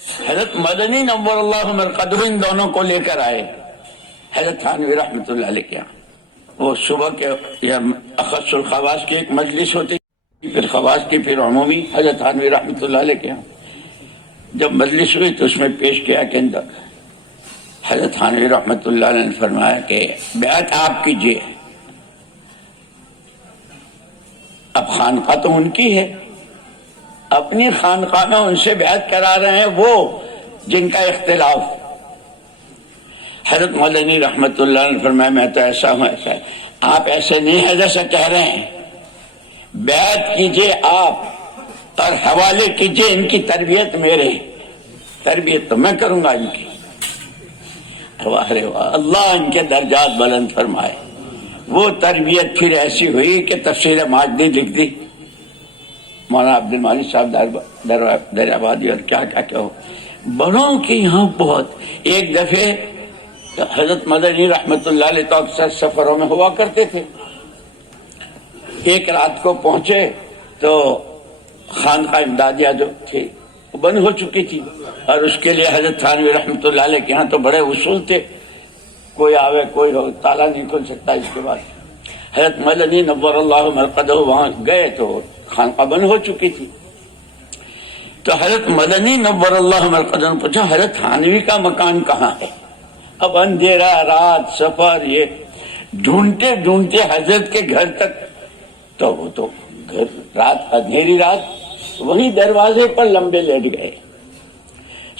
حضرت مدنی نور اللہ مرقدہ ان دونوں کو لے کر آئے حضرت تھانوی رحمۃ اللہ علیہ کے یہاں۔ وہ صبح کے یا اخص الخواص کی ایک مجلس ہوتی، پھر خواص کی، پھر عمومی، حضرت تھانوی رحمۃ اللہ علیہ کے یہاں جب مجلس ہوئی تو اس میں پیش کیا کہ حضرت تھانوی رحمۃ اللہ علیہ نے فرمایا کہ بیعت آپ کیجئے۔ اب خانقاہ تو ان کی ہے، اپنی خانقاہ میں ان سے بیعت کرا رہے ہیں وہ جن کا اختلاف۔ حضرت مدنی رحمت اللہ نے فرمایا میں تو ایسا ہوں ایسا ہے، آپ ایسے نہیں ہے جیسا کہہ رہے ہیں، بیعت کیجئے آپ اور حوالے کیجئے ان کی تربیت میرے، تربیت تو میں کروں گا ان کی۔ واہ رے واہ، اللہ ان کے درجات بلند فرمائے۔ وہ تربیت پھر ایسی ہوئی کہ تفسیر ماجدی لکھ دی مولانا عبد المالک صاحب دریابادی، اور کیا کیا ہو بڑوں کے یہاں بہت۔ ایک دفعے حضرت مدنی رحمت اللہ علیہ تو اکثر سفروں میں ہوا کرتے تھے، ایک رات کو پہنچے تو خانقاہ امدادیہ جو تھی وہ بند ہو چکی تھی، اور اس کے لیے حضرت تھانوی رحمت اللہ علیہ کے یہاں تو بڑے اصول تھے، کوئی آوے کوئی ہو تالا نہیں کھل سکتا۔ اس کے بعد حضرت مدنی نور اللہ مرقدہ وہاں گئے تو خانقاہ بند ہو چکی تھی، تو حضرت مدنی نور اللہ مرقدہ نے پوچھا حضرت تھانوی کا مکان کہاں ہے؟ اب اندھیرا رات سفر، یہ ڈھونڈتے ڈھونڈتے حضرت کے گھر تک، تو وہ تو گھر رات اندھیری رات وہی دروازے پر لمبے لیٹ گئے۔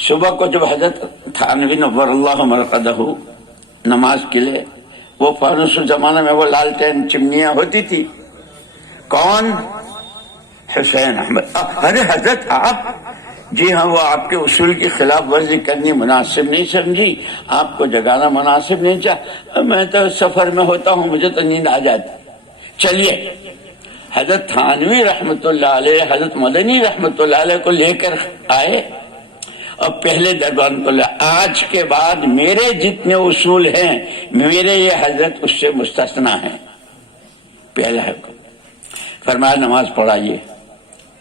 صبح کو جب حضرت تھانوی نور اللہ مرقدہ نماز کے لیے، وہ فانوس زمانہ میں وہ لالٹین چمنیاں ہوتی تھی، کون؟ حسین احمد۔ ارے حضرت آپ؟ جی ہاں، وہ آپ کے اصول کی خلاف ورزی کرنی مناسب نہیں سمجھی، آپ کو جگانا مناسب نہیں چاہا، میں تو سفر میں ہوتا ہوں، مجھے تو نیند آ جاتی۔ چلیے حضرت تھانوی رحمت اللہ علیہ حضرت مدنی رحمت اللہ علیہ کو لے کر آئے، اور پہلے دربان کو لے، آج کے بعد میرے جتنے اصول ہیں میرے یہ حضرت اس سے مستثنا ہیں۔ پہلا ہے فرمایا نماز پڑھائیے۔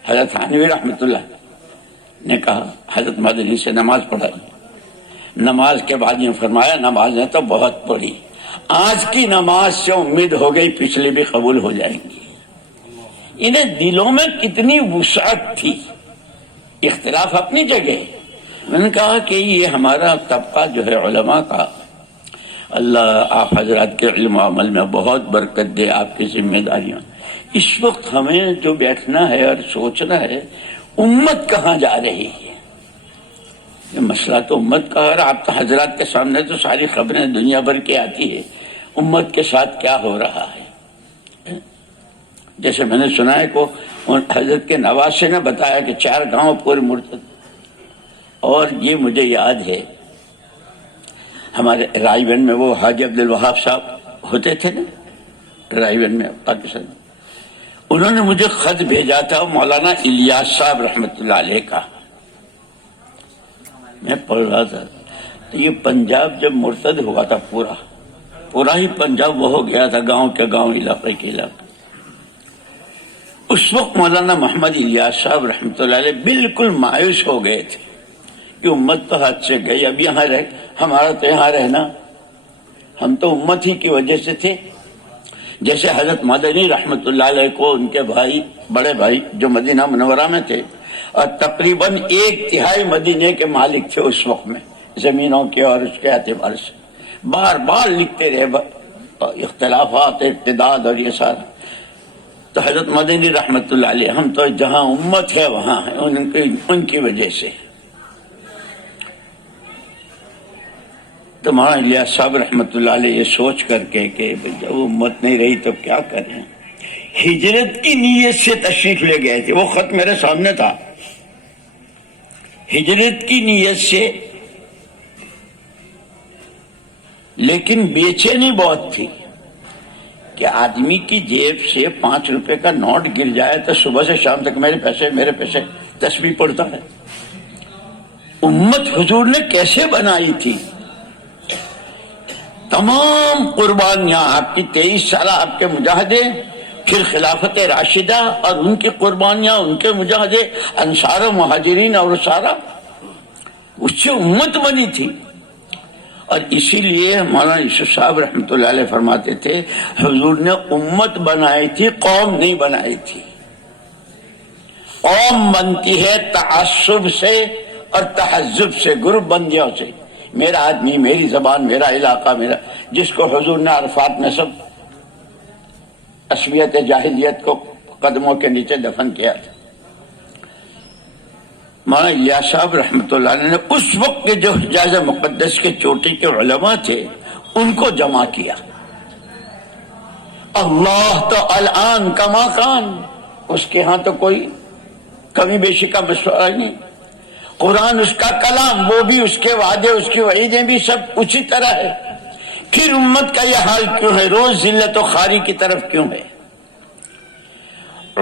حضرت تھانوی رحمت اللہ نے کہا حضرت مدنی سے نماز پڑھائی۔ نماز کے بعد یہ فرمایا نمازیں تو بہت پڑھی، آج کی نماز سے امید ہو گئی پچھلی بھی قبول ہو جائیں گی۔ انہیں دلوں میں کتنی وسعت تھی، اختلاف اپنی جگہ۔ میں نے کہا کہ یہ ہمارا طبقہ جو ہے علماء کا، اللہ آپ حضرات کے علم و عمل میں بہت برکت دے، آپ کی ذمہ داریاں۔ اس وقت ہمیں جو بیٹھنا ہے اور سوچنا ہے امت کہاں جا رہی ہے، یہ مسئلہ تو امت کا ہے، اور آپ حضرات کے سامنے تو ساری خبریں دنیا بھر کی آتی ہے، امت کے ساتھ کیا ہو رہا ہے۔ جیسے میں نے سنا ہے کہ حضرت کے نواسے نے بتایا کہ 4 گاؤں پورے مرتد، اور یہ مجھے یاد ہے ہمارے رائے بین میں وہ حاجی عبد الوہاب صاحب ہوتے تھے نا، رائے بین میں پاکستان، انہوں نے مجھے خط بھیجا تھا مولانا الیاس صاحب رحمت اللہ علیہ کا، میں پڑھ رہا تھا، یہ پنجاب جب مرتد ہوا تھا پورا ہی پنجاب وہ ہو گیا تھا، گاؤں کے گاؤں، علاقے کے علاقے۔ اس وقت مولانا محمد الیاس صاحب رحمت اللہ علیہ بالکل مایوس ہو گئے تھے کہ امت تو ہاتھ سے گئی، اب یہاں رہ ہمارا تو یہاں رہنا، ہم تو امت ہی کی وجہ سے تھے۔ جیسے حضرت مدنی رحمت اللہ علیہ کو ان کے بھائی، بڑے بھائی جو مدینہ منورہ میں تھے اور تقریباً 1/3 مدینے کے مالک تھے اس وقت میں، زمینوں کے اور اس کے اعتبار سے، بار بار لکھتے رہے اختلافات، ارتداد اور یہ سارا۔ تو حضرت مدنی رحمت اللہ علیہ ہم تو جہاں امت ہے وہاں ہے، ان کی وجہ سے۔ تو مولانا الیاس صاحب رحمت اللہ علیہ یہ سوچ کر کے کہ جب امت نہیں رہی تو کیا کریں، ہجرت کی نیت سے تشریف لے گئے تھے، وہ خط میرے سامنے تھا، ہجرت کی نیت سے، لیکن بے چینی بہت تھی کہ آدمی کی جیب سے 5 روپے کا نوٹ گر جائے تو صبح سے شام تک میرے پیسے تسبیح پڑھتا ہے۔ امت حضور نے کیسے بنائی تھی، تمام قربانیاں آپ کی 23 سالہ آپ کے مجاہدے، پھر خلافت راشدہ اور ان کی قربانیاں، ان کے مجاہدے، انصار و مہاجرین اور سارا، اس سے امت بنی تھی. اور اسی لیے مولانا یوسف صاحب رحمۃ اللہ علیہ فرماتے تھے حضور نے امت بنائی تھی، قوم نہیں بنائی تھی. قوم بنتی ہے تعصب سے اور تحزب سے، گروپ بندیوں سے. میرا آدمی، میری زبان، میرا علاقہ، میرا. جس کو حضور نے عرفات میں سب عصبیت جاہلیت کو قدموں کے نیچے دفن کیا تھا. مولانا الیاس صاحب رحمۃ اللہ علیہ نے اس وقت کے جو حجاز مقدس کے چوٹی کے علماء تھے ان کو جمع کیا. اللہ تو الان کما کان، اس کے ہاں تو کوئی کمی بیشی کا مسئلہ نہیں. قرآن اس کا کلام، وہ بھی اس کے وعدے، اس کی وعیدیں بھی سب اسی طرح ہے. پھر امت کا یہ حال کیوں ہے؟ روز ذلت و خواری کی طرف کیوں ہے؟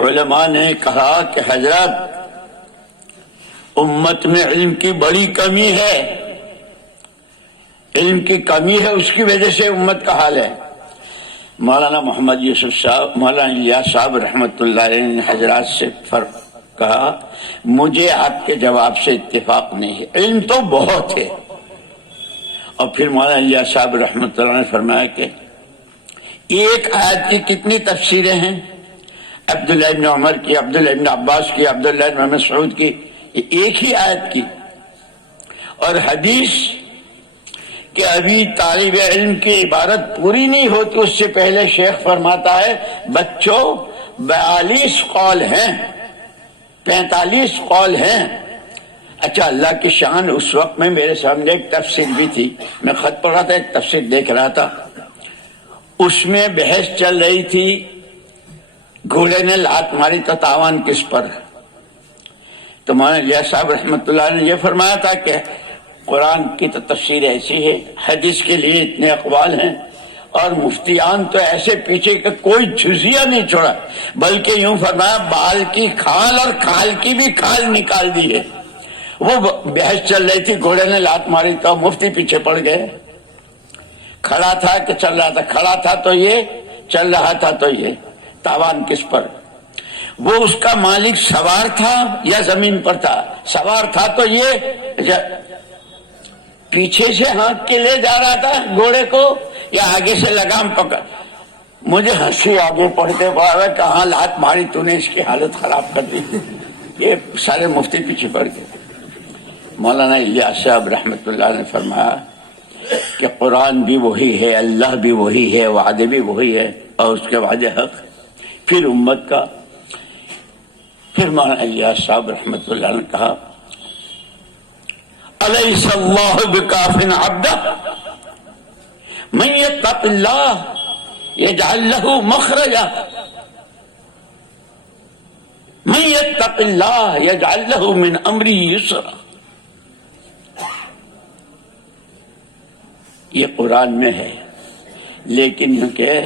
علماء نے کہا کہ حضرت امت میں علم کی بڑی کمی ہے، علم کی کمی ہے، اس کی وجہ سے امت کا حال ہے. مولانا محمد یوسف صاحب، مولانا الیاس صاحب رحمۃ اللہ علیہ نے حضرات سے فرق کہا مجھے آپ کے جواب سے اتفاق نہیں ہے، علم تو بہت ہے. اور پھر مولانا الیاس صاحب رحمۃ اللہ نے فرمایا کہ ایک آیت کی کتنی تفسیریں ہیں؟ عبداللہ ابن عمر کی، عبداللہ ابن عباس کی، عبداللہ ابن مسعود کی، ایک ہی آیت کی. اور حدیث کہ ابھی طالب علم کی عبارت پوری نہیں ہوتی اس سے پہلے شیخ فرماتا ہے بچوں 42 قول ہیں، 45 قول ہیں. اچھا، اللہ کی شان. اس وقت میں میرے سامنے ایک تفسیر بھی تھی، میں خط پڑھ رہا تھا، ایک تفسیر دیکھ رہا تھا. اس میں بحث چل رہی تھی گھوڑے نے لات ماری تو تاوان کس پر. تو مولانا الیاس صاحب رحمۃ اللہ نے یہ فرمایا تھا کہ قرآن کی تو تفسیر ایسی ہے، حدیث کے لیے اتنے اقوال ہیں، اور مفتیان تو ایسے پیچھے کہ کوئی جزیہ نہیں چھوڑا، بلکہ یوں فرمایا بال کی کھال اور کھال کی بھی کھال نکال دی ہے. وہ بحث چل رہی تھی، گھوڑے نے لات ماری تو مفتی پیچھے پڑ گئے. کھڑا تھا کہ چل رہا تھا، کھڑا تھا تو یہ، چل رہا تھا تو یہ، تاوان کس پر. وہ اس کا مالک سوار تھا یا زمین پر تھا؟ سوار تھا تو یہ پیچھے سے ہانک کے لے جا رہا تھا گھوڑے کو یا آگے سے لگام پکڑ. مجھے ہنسی آگے پڑھتے پڑھا کہاں لات ماری تو نے، اس کی حالت خراب کر دی. یہ سارے مفتی پیچھے پڑ گئے. مولانا الیاس صاحب رحمۃ اللہ نے فرمایا کہ قرآن بھی وہی ہے، اللہ بھی وہی ہے، وعدے بھی وہی ہے، اور اس کے وعدے حق. پھر امت کا، پھر مولانا الیاس صاحب رحمۃ اللہ نے کہا الیس اللہ بکاف عبدہ من یتق اللہ یجعل لہ مخرجا، من یتق اللہ یجعل لہ من امری یسرا. یہ قرآن میں ہے، لیکن کہ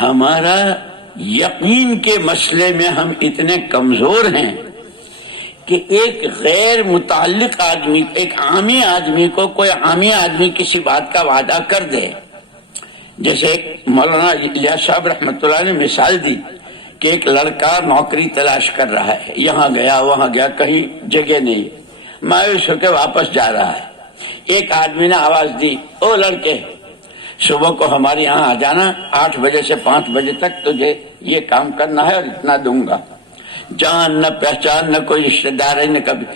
ہمارا یقین کے مسئلے میں ہم اتنے کمزور ہیں کہ ایک غیر متعلق آدمی، ایک عامی آدمی کو، کوئی عامی آدمی کسی بات کا وعدہ کر دے. جیسے مولانا الیاس صاحب رحمۃ اللہ نے مثال دی کہ ایک لڑکا نوکری تلاش کر رہا ہے، یہاں گیا وہاں گیا، کہیں جگہ نہیں، مایوس ہو کے واپس جا رہا ہے. ایک آدمی نے آواز دی، او لڑکے صبح کو ہمارے یہاں آ جانا، 8 بجے سے 5 بجے تک تجھے یہ کام کرنا ہے اور اتنا دوں گا. جان نہ پہچان نہ کوئی رشتہ دار ہے نہ کبھی.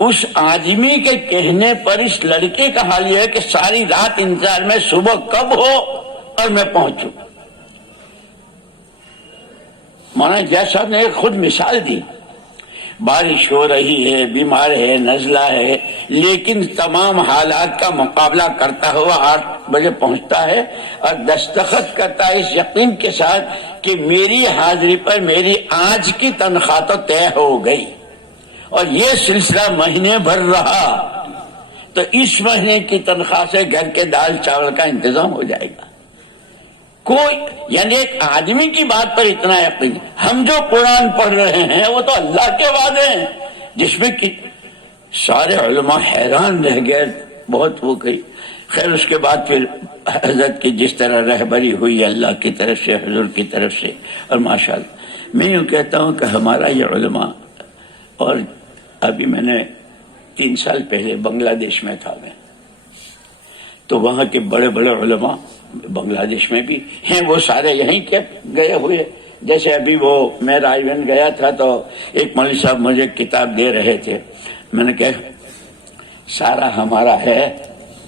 اس آدمی کے کہنے پر اس لڑکے کا حال یہ ہے کہ ساری رات انتظار میں، صبح کب ہو اور میں پہنچوں. مولانا الیاس صاحب نے خود مثال دی، بارش ہو رہی ہے، بیمار ہے، نزلہ ہے، لیکن تمام حالات کا مقابلہ کرتا ہوا 8 بجے پہنچتا ہے اور دستخط کرتا ہے اس یقین کے ساتھ کہ میری حاضری پر میری آج کی تنخواہ تو طے ہو گئی. اور یہ سلسلہ مہینے بھر رہا تو اس مہینے کی تنخواہ سے گھر کے دال چاول کا انتظام ہو جائے گا. کوئی یعنی ایک آدمی کی بات پر اتنا یقین. ہم جو قرآن پڑھ رہے ہیں وہ تو اللہ کے وعدے ہیں، جس میں کہ سارے علماء حیران رہ گئے، بہت وہ گئی. خیر اس کے بعد پھر حضرت کی جس طرح رہبری ہوئی اللہ کی طرف سے، حضور کی طرف سے، اور ماشاءاللہ میں یوں کہتا ہوں کہ ہمارا یہ علماء، اور ابھی میں نے 3 سال پہلے بنگلہ دیش میں تھا میں، تو وہاں کے بڑے بڑے علماء بنگلہ دیش میں بھی ہیں، وہ سارے یہیں کے گئے ہوئے. جیسے ابھی وہ میں رائے گنج گیا تھا تو ایک مولوی صاحب مجھے کتاب دے رہے تھے، میں نے کہا سارا ہمارا ہے،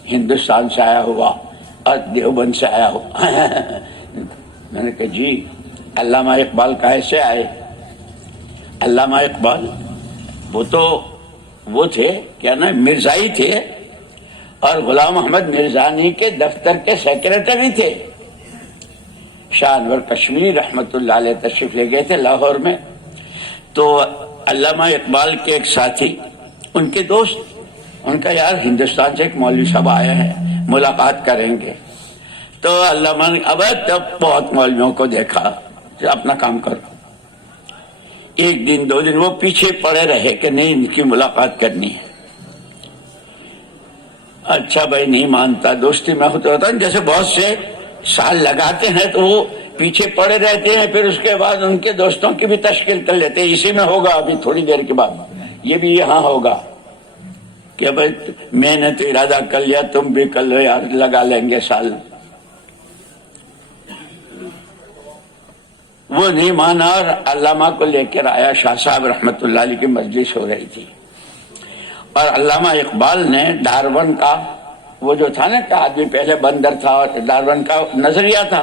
ہندوستان سے آیا ہوا اور دیوبند سے آیا ہوا. میں نے کہا جی علامہ اقبال کیسے آئے؟ علامہ اقبال وہ تھے کیا نا، مرزائی تھے اور غلام احمد مرزانی کے دفتر کے سیکریٹری تھے. شاہ انور کشمیری رحمت اللہ علیہ تشریف لے گئے تھے لاہور میں، تو علامہ اقبال کے ایک ساتھی ان کے دوست، ان کا یار ہندوستان سے ایک مولوی صاحب آیا ہے، ملاقات کریں گے. تو علامہ نے اب تب بہت مولویوں کو دیکھا کہ اپنا کام کرو. 1 دن 2 دن وہ پیچھے پڑے رہے کہ نہیں ان کی ملاقات کرنی ہے. اچھا بھائی نہیں مانتا، دوستی میں ہوتا ہے جیسے بہت سے سال لگاتے ہیں تو وہ پیچھے پڑے رہتے ہیں، پھر اس کے بعد ان کے دوستوں کی بھی تشکیل کر لیتے ہیں. اسی میں ہوگا ابھی تھوڑی دیر کے بعد یہ بھی یہاں ہوگا کہ بھائی میں نے تو ارادہ کر لیا، تم بھی کر لو یار، لگا لیں گے سال. وہ نہیں مانا اور علامہ کو لے کر آیا. شاہ صاحب رحمت اللہ علیہ کی مجلس ہو رہی تھی اور علامہ اقبال نے ڈارون کا وہ جو تھا نا کہ آدمی پہلے بندر تھا، اور ڈارون کا نظریہ تھا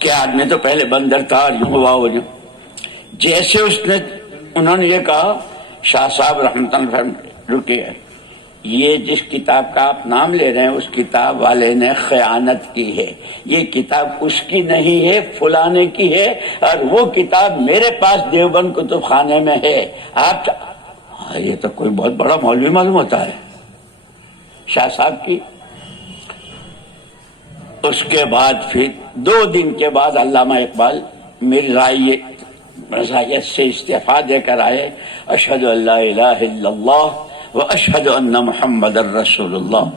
کہ آدمی تو پہلے بندر تھا اور یوں ہوا وہ یوں. جیسے انہوں نے یہ کہا، شاہ صاحب رحمت اللہ علیہ رکے، یہ جس کتاب کا آپ نام لے رہے ہیں اس کتاب والے نے خیانت کی ہے، یہ کتاب اس کی نہیں ہے، فلانے کی ہے، اور وہ کتاب میرے پاس دیوبند کتب خانے میں ہے. آپ یہ تو کوئی بہت بڑا مولوی معلوم ہوتا ہے شاہ صاحب کی. اس کے بعد پھر 2 دن کے بعد علامہ اقبال مرزائیت سے استعفیٰ دے کر آئے. اشہد ان لا الہ الا اللہ واشہد ان محمد الرسول اللہ.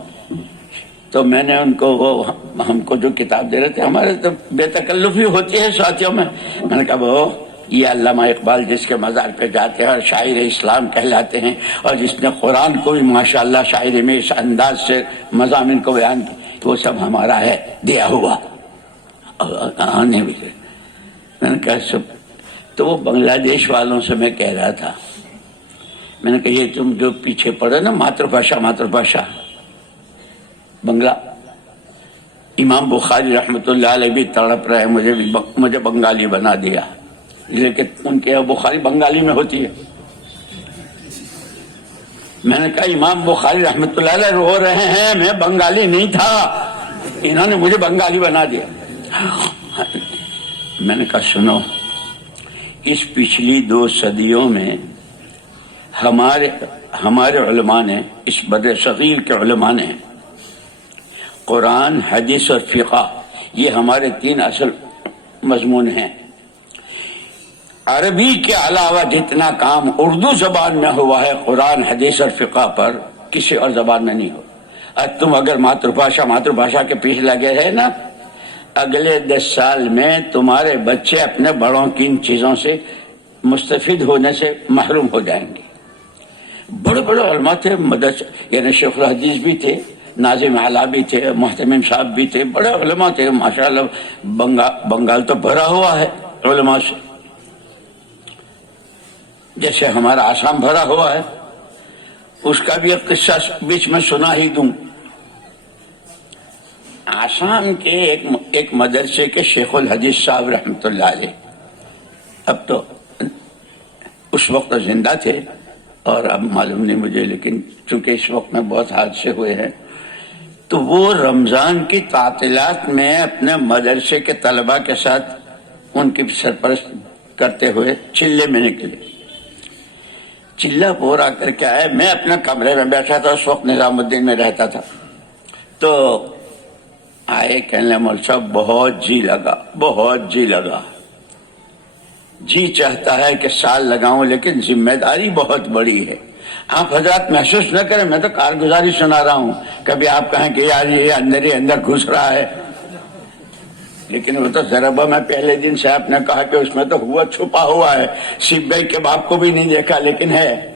تو میں نے ان کو وہ ہم کو جو کتاب دے رہے تھے، ہمارے تو بے تکلفی ہوتی ہے ساتھیوں میں نے کہا وہ یہ علامہ اقبال جس کے مزار پہ جاتے ہیں اور شاعر اسلام کہلاتے ہیں، اور جس نے قرآن کو بھی ماشاءاللہ شاعری میں اس انداز سے مضامین کو بیان کیا، وہ سب ہمارا ہے، دیا ہوا. آنے بھی میں نے کہا سب. تو وہ بنگلہ دیش والوں سے میں کہہ رہا تھا، میں نے کہا یہ تم جو پیچھے پڑے نا ماتر بھاشا بنگلہ، امام بخاری رحمت اللہ علیہ بھی تڑپ رہے، مجھے بنگالی بنا دیا، لیکن ان کے بخاری بنگالی میں ہوتی ہے. میں نے کہا امام بخاری رحمت اللہ علیہ رو رہے ہیں، میں بنگالی نہیں تھا، انہوں نے مجھے بنگالی بنا دیا. میں نے کہا سنو، اس پچھلی 2 صدیوں میں ہمارے علماء نے، اس بر صغیر کے علماء نے قرآن، حدیث اور فقہ، یہ ہمارے 3 اصل مضمون ہیں. عربی کے علاوہ جتنا کام اردو زبان میں ہوا ہے قرآن، حدیث اور فقہ پر، کسی اور زبان میں نہیں ہو. اور تم اگر ماتر بھاشا کے پیچھے لگے ہیں نا، اگلے 10 سال میں تمہارے بچے اپنے بڑوں کی ان چیزوں سے مستفید ہونے سے محروم ہو جائیں گے. بڑے بڑے علماء تھے مدرسہ، یعنی شیخ الحدیث بھی تھے، ناظم اعلیٰ بھی تھے، محتمم صاحب بھی تھے، بڑے علماء تھے ماشاءاللہ. بنگال تو بھرا ہوا ہے علماء سے، جیسے ہمارا آسام بھرا ہوا ہے. اس کا بھی ایک قصہ بیچ میں سنا ہی دوں. آسام کے ایک مدرسے کے شیخ الحدیث صاحب رحمت اللہ علیہ، اب تو اس وقت زندہ تھے اور اب معلوم نہیں مجھے، لیکن چونکہ اس وقت میں بہت حادثے ہوئے ہیں، تو وہ رمضان کی تعطیلات میں اپنے مدرسے کے طلباء کے ساتھ ان کی سرپرست کرتے ہوئے چلے میں نکلے. چلہ پورا کر کے آئے. میں اپنے کمرے میں بیٹھا تھا، اس وقت نظام الدین میں رہتا تھا. تو آئے کہنے مول صاحب بہت جی لگا، جی چاہتا ہے کہ سال لگاؤں لیکن ذمہ داری بہت بڑی ہے. آپ حضرات محسوس نہ کریں، میں تو کارگزاری سنا رہا ہوں، کبھی آپ کہیں کہ یار یہ اندر ہی اندر گھس رہا ہے. لیکن وہ تو ضربہ میں پہلے دن سے آپ نے کہا کہ اس میں تو ہوا چھپا ہوا ہے. سب بھائی کے باپ کو بھی نہیں دیکھا لیکن ہے.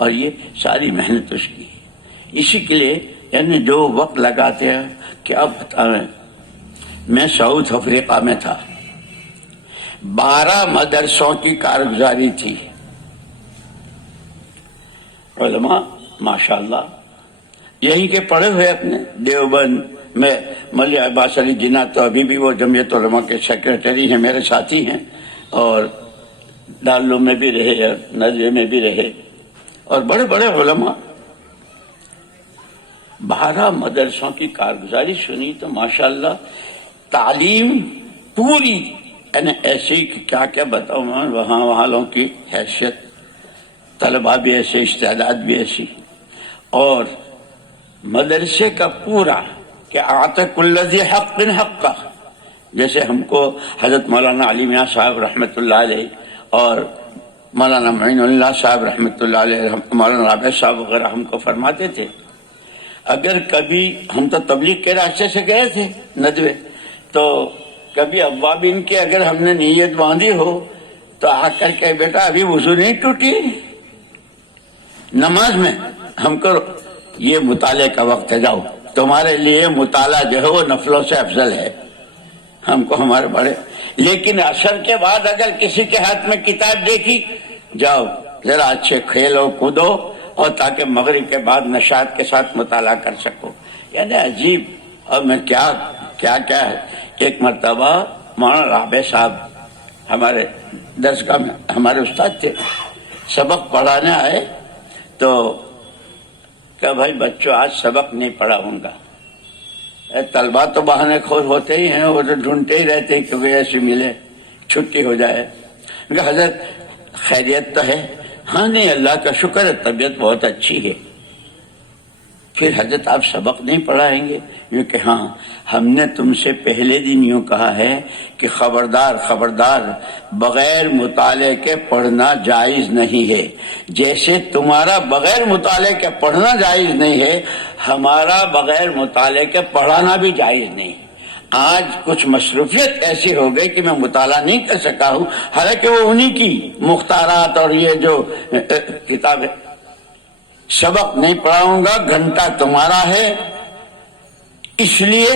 اور یہ ساری محنت اس کی. اسی کے لیے یعنی جو وقت لگاتے ہیں کیا بتائیں. میں ساؤتھ افریقہ میں تھا، 12 مدرسوں کی کارگزاری تھی. علماء ماشاءاللہ یہیں کے پڑھے ہوئے اپنے دیوبند میں. مولوی عباس علی جناح تو ابھی بھی وہ جمعیت علماء کے سیکریٹری ہیں، میرے ساتھی ہیں، اور دارالعلوم میں بھی رہے اور ندوے میں بھی رہے، اور بڑے بڑے علماء. 12 مدرسوں کی کارگزاری سنی تو ماشاءاللہ تعلیم پوری یعنی ایسی کہ کیا کیا بتاؤں میں. وہاں والوں کی حیثیت، طلباء بھی ایسے، استعداد بھی ایسی، اور مدرسے کا پورا کہ آتا کل ذی حق حقہ. جیسے ہم کو حضرت مولانا علی میاں صاحب رحمۃ اللہ علیہ اور مولانا معین اللہ صاحب رحمۃ اللہ علیہ، مولانا رابع صاحب وغیرہ ہم کو فرماتے تھے، اگر کبھی ہم تو تبلیغ کے راستے سے گئے تھے ندوے، تو کبھی اوابین کی اگر ہم نے نیت باندھی ہو تو آ کر کے بیٹا ابھی وضو نہیں ٹوٹی نماز میں، ہم کو یہ مطالعے کا وقت ہے، جاؤ تمہارے لیے مطالعہ جو ہے وہ نفلوں سے افضل ہے. ہم کو ہمارے بڑے، لیکن عصر کے بعد اگر کسی کے ہاتھ میں کتاب دیکھی، جاؤ ذرا اچھے کھیلو کودو اور تاکہ مغرب کے بعد نشاط کے ساتھ مطالعہ کر سکو. یعنی عجیب. اور میں کیا کیا کیا ہے. ایک مرتبہ مولانا رابع صاحب ہمارے درسگاہ میں ہمارے استاد تھے، سبق پڑھانے آئے تو کہ بھائی بچوں آج سبق نہیں پڑھا ہوں گا. طلبا تو بہانے خور ہوتے ہی ہیں، وہ تو ڈھونڈتے ہی رہتے ہیں کیونکہ ایسے ملے چھٹی ہو جائے. حضرت خیریت تو ہے؟ ہاں نہیں اللہ کا شکر ہے، طبیعت بہت اچھی ہے. پھر حضرت آپ سبق نہیں پڑھائیں گے؟ یوں کہ ہاں ہم نے تم سے پہلے دن یوں کہا ہے کہ خبردار خبردار بغیر مطالعے کے پڑھنا جائز نہیں ہے. جیسے تمہارا بغیر مطالعے کے پڑھنا جائز نہیں ہے، ہمارا بغیر مطالعے کے پڑھانا بھی جائز نہیں. آج کچھ مصروفیت ایسی ہو گئی کہ میں مطالعہ نہیں کر سکا ہوں، حالانکہ وہ انہی کی مختارات اور یہ جو کتاب ہے. سبق نہیں پڑھاؤں گا، گھنٹہ تمہارا ہے، اس لیے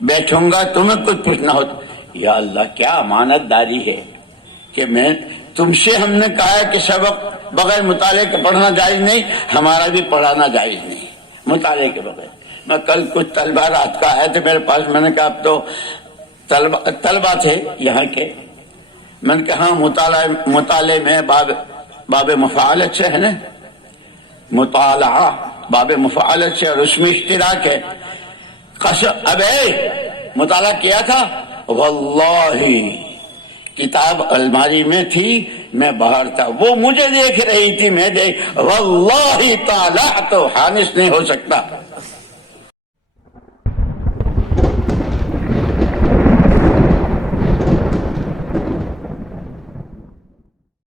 بیٹھوں گا، تمہیں کچھ پوچھنا ہو تو. یا اللہ کیا امانت داری ہے کہ میں تم سے ہم نے کہا ہے کہ سبق بغیر مطالعے کے پڑھنا جائز نہیں، ہمارا بھی پڑھانا جائز نہیں مطالعے کے بغیر. میں کل کچھ طلبہ رات کا آئے تھے میرے پاس، میں نے کہا اب تو طلبہ تھے یہاں کے، میں نے کہا ہاں مطالعے میں باب مفاعلت سے ہے نا، مطالعہ باب مفاعلت سے، اور اس میں اشتراک ہے. اب مطالعہ کیا تھا؟ واللہ کتاب الماری میں تھی، میں باہر تھا، وہ مجھے دیکھ رہی تھی، میں دیکھ، واللہ طالع تو حانس نہیں ہو سکتا.